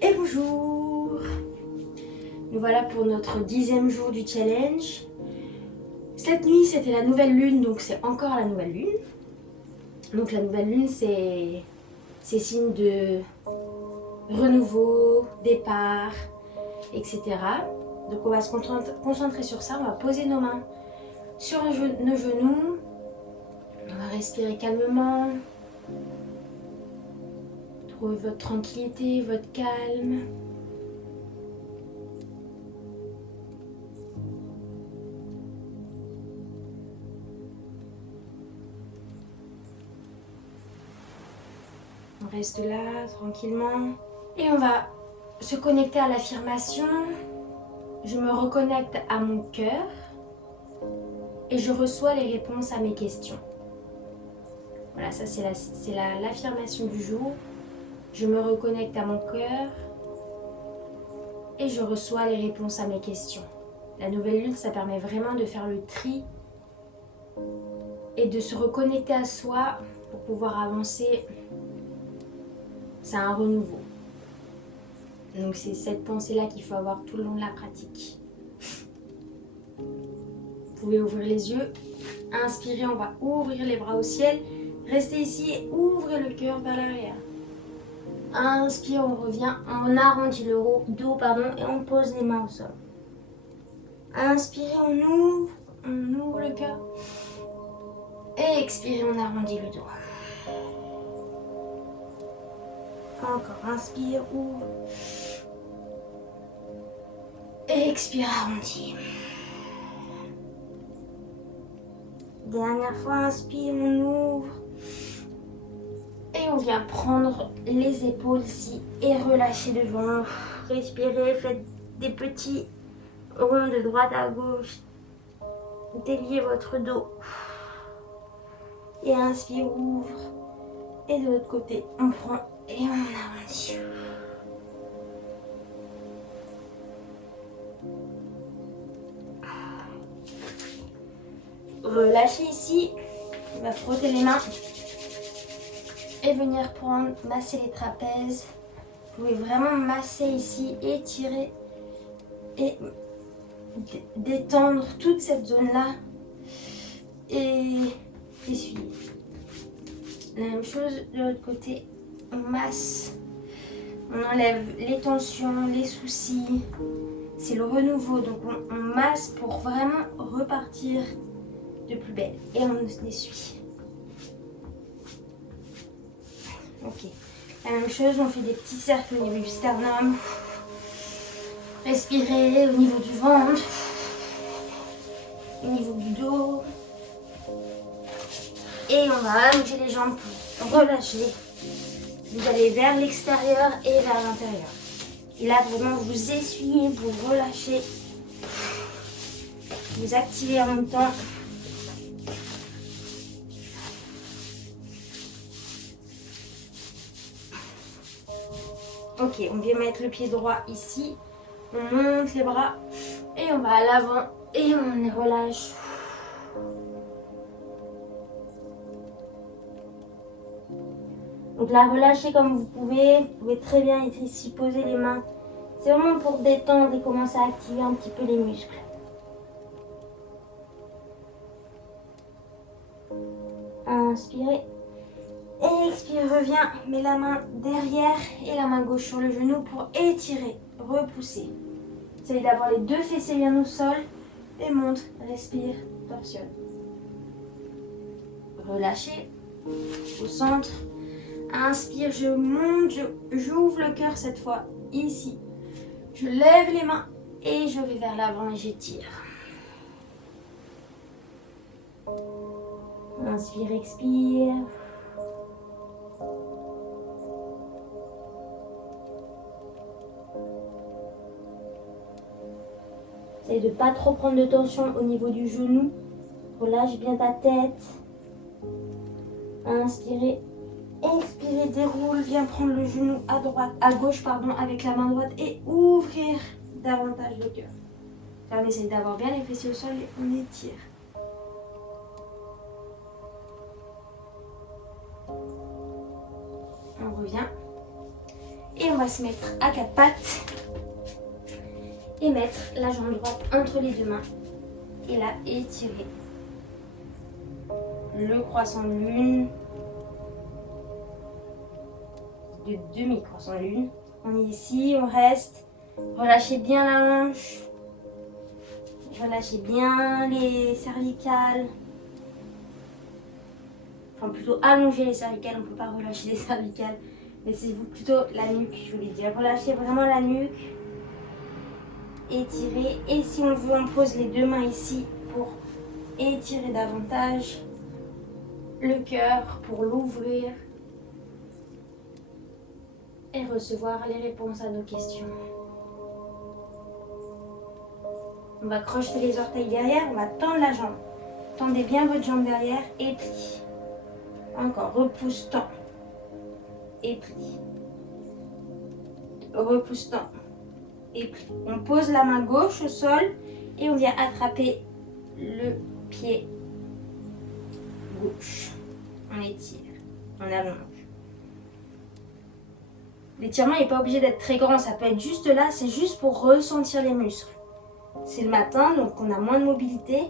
Et bonjour! Nous voilà pour notre 10e jour du challenge. Cette nuit c'était la nouvelle lune, donc c'est encore la nouvelle lune. Donc la nouvelle lune c'est signe de renouveau, départ, etc. Donc on va se concentrer sur ça, on va poser nos mains sur nos genoux. On va respirer calmement. Trouvez votre tranquillité, votre calme. On reste là, tranquillement. Et on va se connecter à l'affirmation. Je me reconnecte à mon cœur et je reçois les réponses à mes questions. Voilà, ça c'est l'affirmation du jour. Je me reconnecte à mon cœur et je reçois les réponses à mes questions. La nouvelle lune, ça permet vraiment de faire le tri et de se reconnecter à soi pour pouvoir avancer. C'est un renouveau. Donc c'est cette pensée-là qu'il faut avoir tout le long de la pratique. Vous pouvez ouvrir les yeux. Inspirez, on va ouvrir les bras au ciel. Restez ici et ouvrez le cœur vers l'arrière. Inspire, on revient, on arrondit le dos et on pose les mains au sol. Inspirez, on ouvre le cœur. Et expirez, on arrondit le dos. Encore, inspire, ouvre. Et expire, arrondis. Dernière fois, inspire, on ouvre. Et on vient prendre les épaules ici et relâcher devant. Respirez, faites des petits ronds de droite à gauche. Déliez votre dos. Et inspire, ouvre. Et de l'autre côté, on prend et on arrondit. Relâchez ici. On va frotter les mains. Et venir masser les trapèzes. Vous pouvez vraiment masser ici, étirer et détendre toute cette zone-là. Et essuyer. La même chose de l'autre côté, on masse, on enlève les tensions, les soucis. C'est le renouveau, donc on masse pour vraiment repartir de plus belle. Et on essuie. Ok. La même chose, on fait des petits cercles au niveau du sternum. Respirez au niveau du ventre, au niveau du dos. Et on va allonger les jambes pour relâcher. Vous allez vers l'extérieur et vers l'intérieur. Et là, vraiment, vous essuyez, vous relâchez. Vous activez en même temps. Ok, on vient mettre le pied droit ici. On monte les bras et on va à l'avant et on les relâche. Donc là, relâchez comme vous pouvez. Vous pouvez très bien être ici, poser les mains. C'est vraiment pour détendre et commencer à activer un petit peu les muscles. Inspirez. Expire, reviens. Mets la main derrière et la main gauche sur le genou pour étirer, repousser. Essayez d'avoir les deux fessiers bien au sol. Et monte, respire, torsionne. Relâchez. Au centre. Inspire, je monte, j'ouvre le cœur cette fois, ici. Je lève les mains et je vais vers l'avant et j'étire. Inspire, expire. Essaye de ne pas trop prendre de tension au niveau du genou. Relâche bien ta tête. Inspirez. Expirez, déroule, viens prendre le genou à gauche avec la main droite et ouvrir davantage le cœur. Là, on essaie d'avoir bien les fessiers au sol et on étire. On revient Et on va se mettre à quatre pattes. Et mettre la jambe droite entre les deux mains. Et là, étirer. Le croissant de lune. De demi-croissant de lune. On est ici, on reste. Relâchez bien la hanche. Relâchez bien les cervicales. Enfin, plutôt allonger les cervicales. On ne peut pas relâcher les cervicales. Mais c'est plutôt la nuque, je voulais dire. Relâchez vraiment la nuque. Étirez. Et si on veut, on pose les deux mains ici pour étirer davantage le cœur, pour l'ouvrir et recevoir les réponses à nos questions. On va crocheter les orteils derrière, on va tendre la jambe. Tendez bien votre jambe derrière et plie. Encore, repousse, tend. Et plie. Repousse, tend. Et plie. On pose la main gauche au sol et on vient attraper le pied gauche. On étire, on allonge. L'étirement n'est pas obligé d'être très grand, ça peut être juste là, c'est juste pour ressentir les muscles. C'est le matin, donc on a moins de mobilité.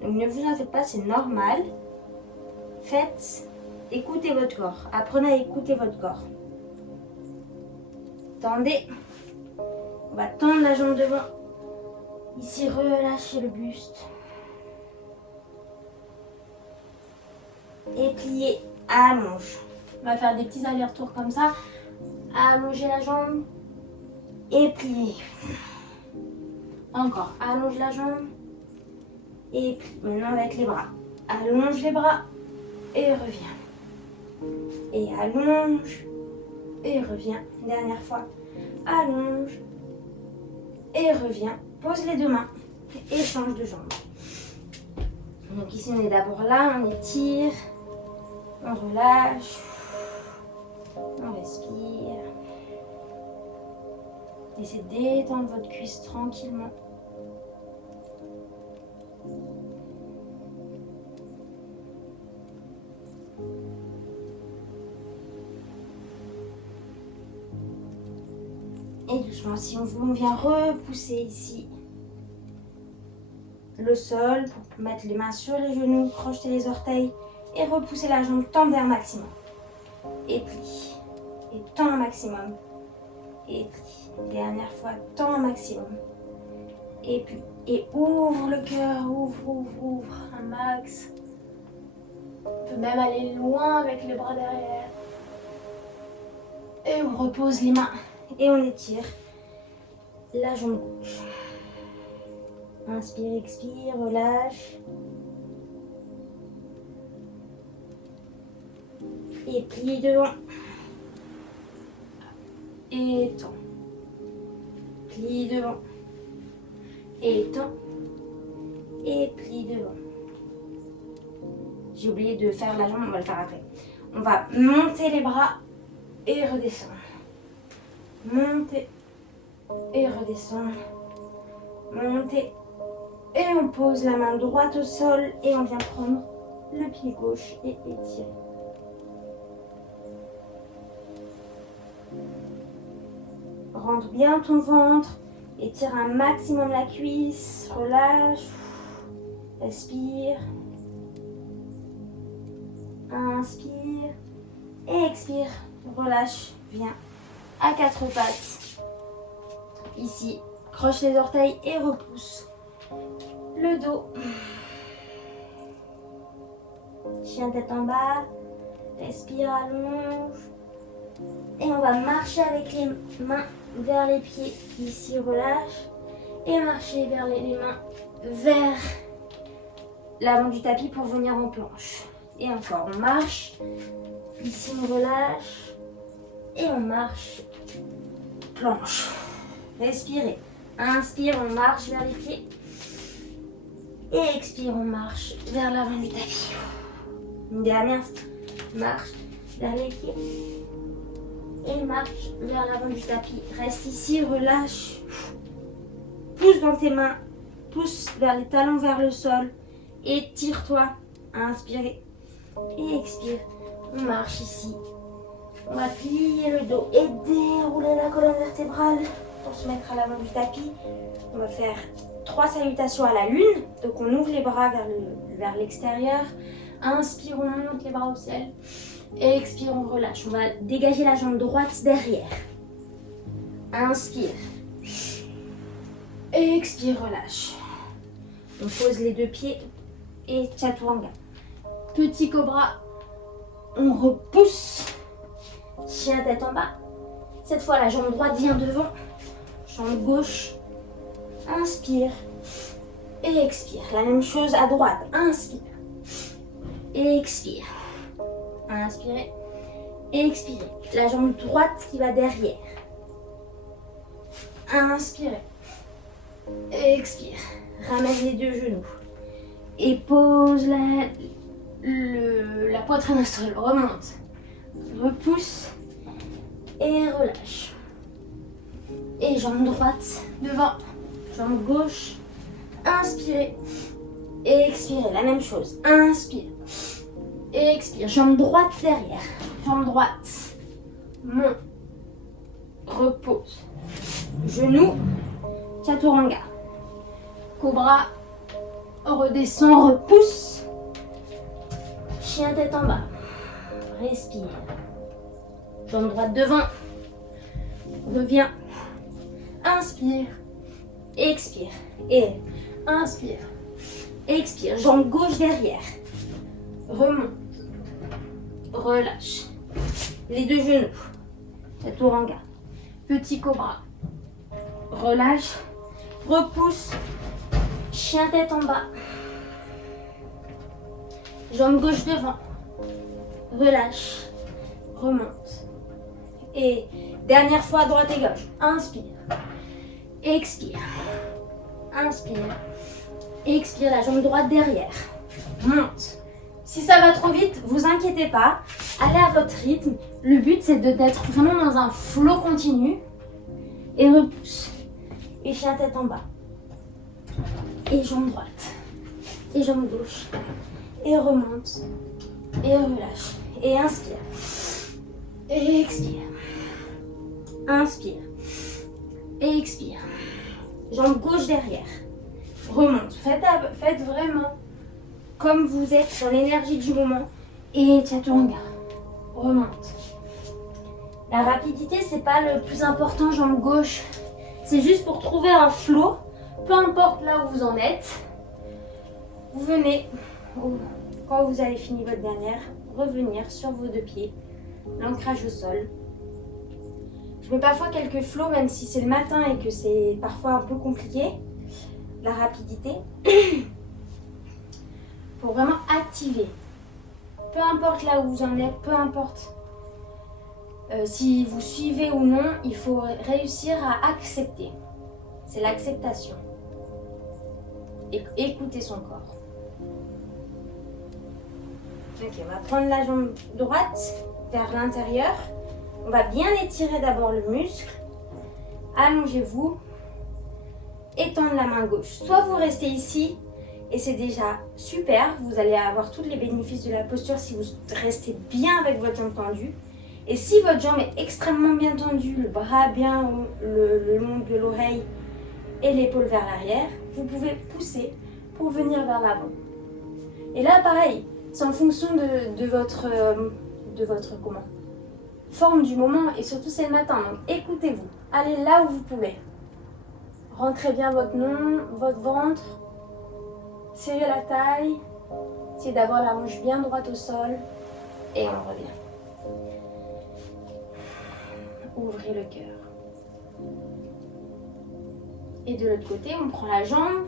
Donc ne vous en faites pas, c'est normal. Écoutez votre corps. Apprenez à écouter votre corps. Tendez. On va tendre la jambe devant. Ici, relâchez le buste. Et pliez, allonge. On va faire des petits allers-retours comme ça. Allongez la jambe. Et pliez. Encore, allonge la jambe. Et plie. Maintenant avec les bras. Allonge les bras. Et reviens. Et allonge. Et reviens. Dernière fois. Allonge. Et reviens. Pose les deux mains. Et change de jambe. Donc ici on est d'abord là. On étire. On relâche. On respire. Essayez de détendre votre cuisse tranquillement. Et doucement, si on veut, on vient repousser ici le sol pour mettre les mains sur les genoux, crocheter les orteils et repousser la jambe, tendre un maximum. Et plie. Et tend un maximum. Et plie. Dernière fois, tend un maximum. Et plie. Et ouvre le cœur, ouvre un max. On peut même aller loin avec les bras derrière. Et on repose les mains. Et on étire la jambe gauche. Inspire, expire, relâche. Et plie devant. Et tend. Plie devant. Et tend. Et plie devant. J'ai oublié de faire la jambe, on va le faire après. On va monter les bras et redescendre. Monter et redescendre. Monter. Et on pose la main droite au sol et on vient prendre le pied gauche et étirer. Rentre bien ton ventre. Étire un maximum la cuisse. Relâche. Respire. Inspire. Et expire. Relâche. Viens à quatre pattes. Ici. Croche les orteils et repousse le dos. Chien tête en bas. Respire, allonge. Et on va marcher avec les mains vers les pieds. Ici, relâche. Et marcher vers les mains vers l'avant du tapis pour venir en planche. Et encore, on marche. Ici, on relâche. Et on marche. Planche. Respirez. Inspire, on marche vers les pieds. Et expire, on marche vers l'avant du tapis. Une dernière marche vers les pieds. Et marche vers l'avant du tapis. Reste ici, relâche. Pousse dans tes mains. Pousse vers les talons vers le sol. Et tire-toi. Inspire. Et expire. On marche ici. On va plier le dos et dérouler la colonne vertébrale pour se mettre à l'avant du tapis. On va faire 3 salutations à la lune. Donc on ouvre les bras vers l'extérieur. Inspire, on monte les bras au ciel. Expire, on relâche. On va dégager la jambe droite derrière. Inspire. Expire, relâche. On pose les 2 pieds et chaturanga. Petit cobra. On repousse. Chien tête en bas. Cette fois, la jambe droite vient devant. Jambe gauche. Inspire. Et expire. La même chose à droite. Inspire. Et expire. Inspirez. Et expirez. La jambe droite qui va derrière. Inspirez. Et expire. Ramène les 2 genoux. Et pose la poitrine au sol. Remonte. Repousse. Et relâche. Et jambe droite devant. Jambe gauche. Inspirez. Et expirez. La même chose. Inspire. Et expire. Jambe droite derrière. Jambe droite. Monte. Repose. Genou. Chaturanga. Cobra. Redescend. Repousse. Chien tête en bas. Respire. Jambe droite devant. Reviens. Inspire. Expire. Et inspire. Expire. Jambe gauche derrière. Remonte. Relâche. Les 2 genoux. Chaturanga. Petit cobra. Relâche. Repousse. Chien tête en bas. Jambe gauche devant. Relâche. Remonte. Et dernière fois, droite et gauche. Inspire. Expire. Inspire. Expire, la jambe droite derrière. Monte. Si ça va trop vite, vous inquiétez pas. Allez à votre rythme. Le but, c'est d'être vraiment dans un flow continu. Et repousse. Et chien tête en bas. Et jambe droite. Et jambe gauche. Et remonte. Et relâche. Et inspire. Et expire. Inspire. Et expire. Jambe gauche derrière. Remonte. Faites vraiment comme vous êtes dans l'énergie du moment. Et chaturanga. Remonte. La rapidité, c'est pas le plus important, jambe gauche. C'est juste pour trouver un flow. Peu importe là où vous en êtes. Vous venez, quand vous avez fini votre dernière, revenir sur vos 2 pieds. L'ancrage au sol. Je mets parfois quelques flows, même si c'est le matin et que c'est parfois un peu compliqué. La rapidité. Pour vraiment activer. Peu importe là où vous en êtes, peu importe si vous suivez ou non, il faut réussir à accepter. C'est l'acceptation. Et écouter son corps. Ok, on va prendre la jambe droite vers l'intérieur. On va bien étirer d'abord le muscle. Allongez-vous. Étendre la main gauche. Soit vous restez ici et c'est déjà super. Vous allez avoir tous les bénéfices de la posture si vous restez bien avec votre jambe tendue. Et si votre jambe est extrêmement bien tendue, le bras bien haut, le long de l'oreille et l'épaule vers l'arrière, vous pouvez pousser pour venir vers l'avant. Et là, pareil, c'est en fonction de votre forme du moment et surtout c'est le matin. Donc écoutez-vous, allez là où vous pouvez. Rentrez bien votre nom, votre ventre, serrez la taille, essayez d'avoir la hanche bien droite au sol et on revient. Ouvrez le cœur. Et de l'autre côté, on prend la jambe.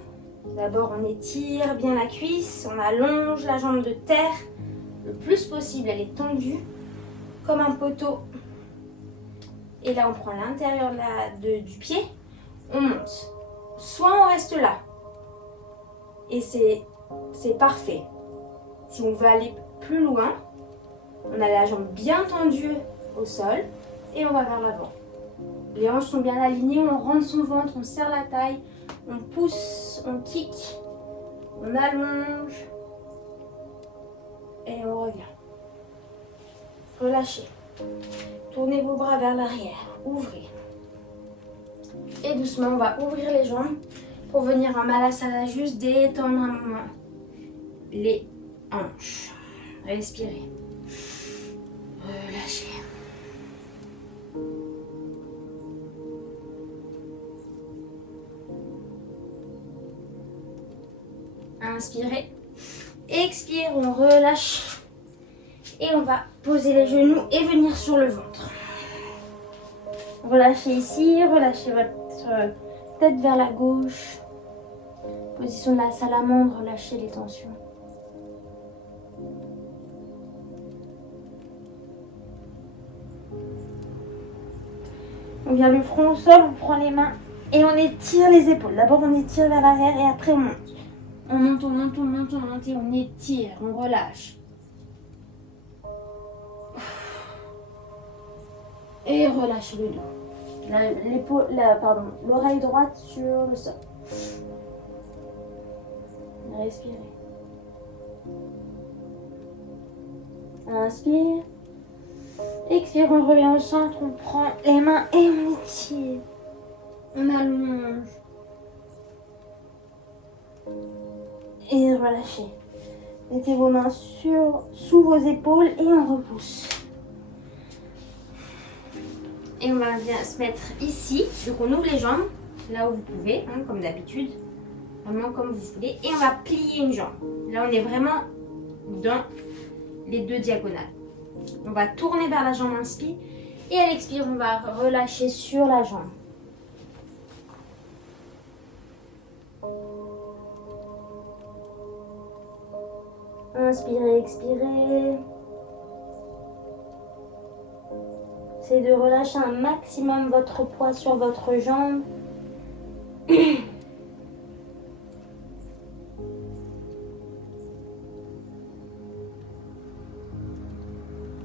D'abord, on étire bien la cuisse, on allonge la jambe de terre le plus possible. Elle est tendue comme un poteau. Et là, on prend l'intérieur du pied, on monte. Soit on reste là. Et c'est parfait. Si on veut aller plus loin, on a la jambe bien tendue au sol et on va vers l'avant. Les hanches sont bien alignées, on rentre son ventre, on serre la taille, on pousse, on kick, on allonge et on revient. Relâchez. Tournez vos bras vers l'arrière. Ouvrez. Et doucement, on va ouvrir les jambes pour venir en malasana, juste détendre un moment les hanches. Respirez. Relâchez. Inspirez. Expire, on relâche. Et on va poser les genoux et venir sur le ventre. Relâchez ici, relâchez votre tête vers la gauche. Position de la salamandre, relâchez les tensions. On vient le front au sol, on prend les mains et on étire les épaules. D'abord on étire vers l'arrière et après on monte. On monte, on monte, on monte, on monte et on étire, on relâche. Et relâchez le dos. L'oreille droite sur le sol. Respirez. Inspire. Expire, on revient au centre, on prend les mains et on étire. On allonge. Et relâchez. Mettez vos mains sous vos épaules et on repousse. Et on va bien se mettre ici. Donc on ouvre les jambes, là où vous pouvez, hein, comme d'habitude. Vraiment comme vous voulez. Et on va plier une jambe. Là on est vraiment dans les deux diagonales. On va tourner vers la jambe inspire. Et à l'expire, on va relâcher sur la jambe. Inspirez, expirez. Essayez de relâcher un maximum votre poids sur votre jambe.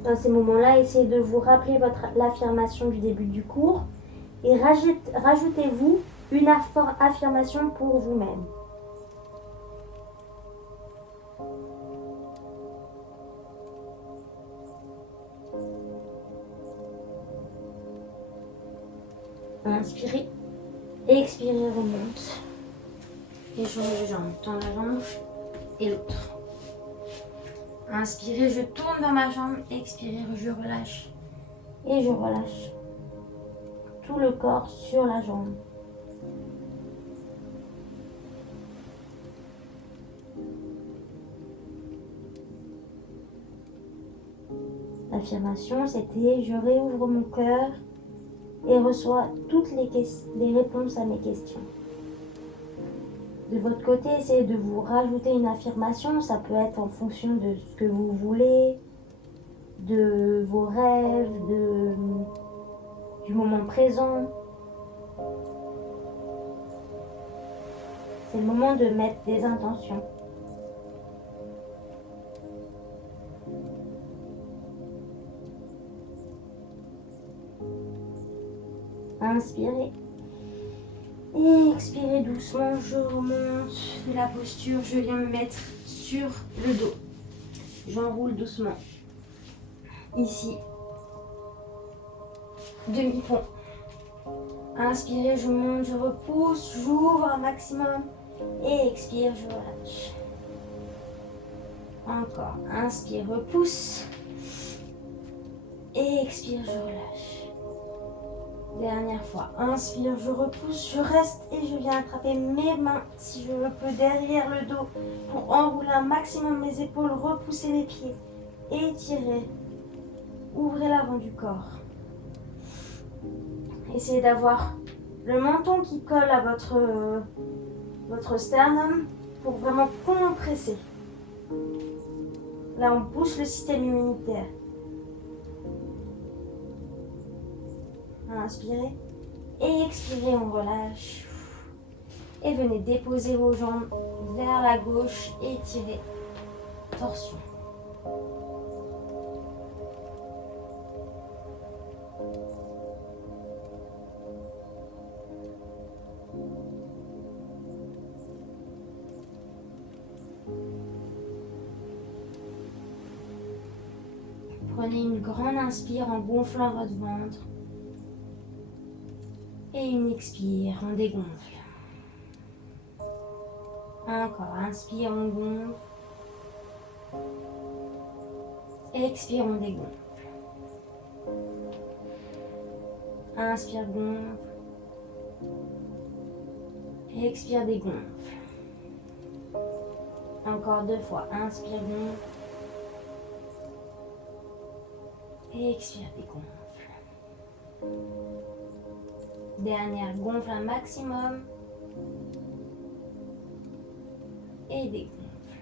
Dans ces moments-là, essayez de vous rappeler l'affirmation du début du cours et rajoutez-vous une affirmation pour vous-même. Inspirez, expirez, remonte. Et je change de jambe, tends la jambe et l'autre. Inspirez, je tourne dans ma jambe, expirez, je relâche. Et je relâche tout le corps sur la jambe. L'affirmation, c'était « Je réouvre mon cœur et reçois toutes les réponses à mes questions ». De votre côté, essayez de vous rajouter une affirmation. Ça peut être en fonction de ce que vous voulez, de vos rêves, du moment présent. C'est le moment de mettre des intentions. Inspirez. Et expirez doucement, je remonte de la posture, je viens me mettre sur le dos. J'enroule doucement. Ici. Demi-pont. Inspirez, je monte, je repousse, j'ouvre un maximum. Et expire, je relâche. Encore. Inspire, repousse. Et expire, je relâche. Dernière fois. Inspire, je repousse, je reste et je viens attraper mes mains, si je le peux, derrière le dos pour enrouler un maximum mes épaules, repousser les pieds, étirer, ouvrez l'avant du corps. Essayez d'avoir le menton qui colle à votre sternum pour vraiment compresser. Là, on pousse le système immunitaire. Inspirez et expirez, on relâche. Et venez déposer vos jambes vers la gauche, étirez, torsion. Prenez une grande inspire en gonflant votre ventre. Et une expire, on dégonfle. Encore, inspire, on gonfle. Expire, on dégonfle. Inspire, gonfle. Expire, dégonfle. Encore 2 fois, inspire, gonfle. Expire, dégonfle. Dernière, gonfle un maximum. Et dégonfle.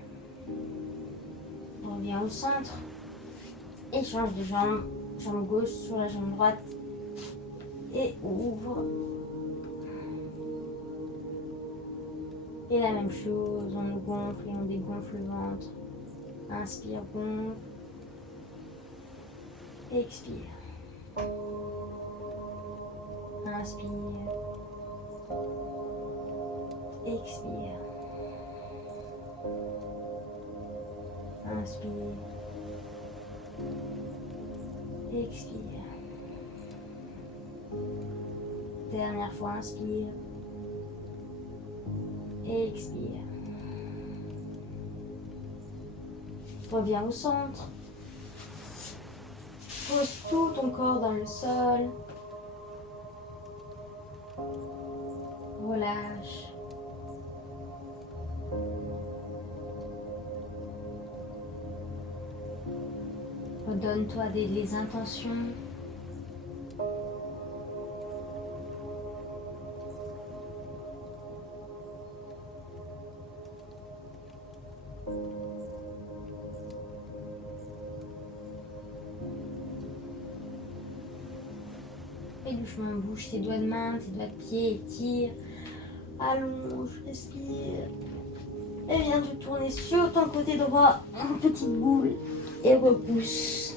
Reviens au centre. Et change de jambe. Jambe gauche sur la jambe droite. Et ouvre. Et la même chose, on gonfle et on dégonfle le ventre. Inspire, gonfle. Expire. Inspire. Expire. Inspire. Expire. Dernière fois, inspire. Expire. Reviens au centre. Pose tout ton corps dans le sol. Relâche. Redonne-toi les intentions. Et doucement, bouge tes doigts de main, tes doigts de pied, étire, allonge, respire. Et viens te tourner sur ton côté droit en petite boule et repousse.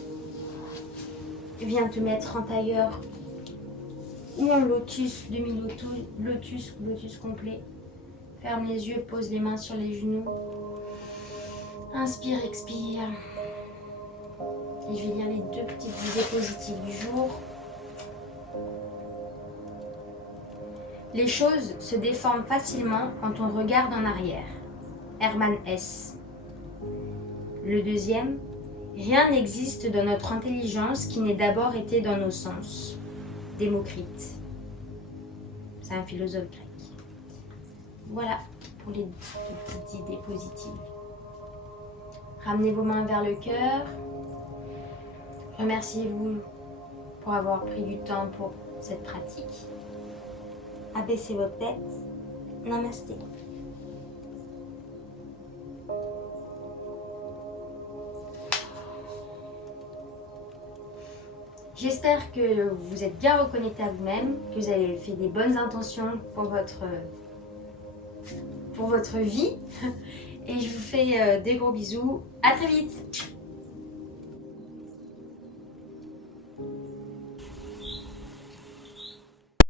Viens te mettre en tailleur ou en lotus, demi-lotus ou lotus complet. Ferme les yeux, pose les mains sur les genoux. Inspire, expire. Et je vais lire les 2 petites idées positives du jour. Les choses se déforment facilement quand on regarde en arrière. Hermann Hesse. Le deuxième, rien n'existe dans notre intelligence qui n'ait d'abord été dans nos sens. Démocrite. C'est un philosophe grec. Voilà pour les petites idées positives. Ramenez vos mains vers le cœur. Remerciez-vous pour avoir pris du temps pour cette pratique. Abaissez votre tête. Namasté. J'espère que vous êtes bien reconnecté à vous-même, que vous avez fait des bonnes intentions pour votre vie. Et je vous fais des gros bisous. À très vite.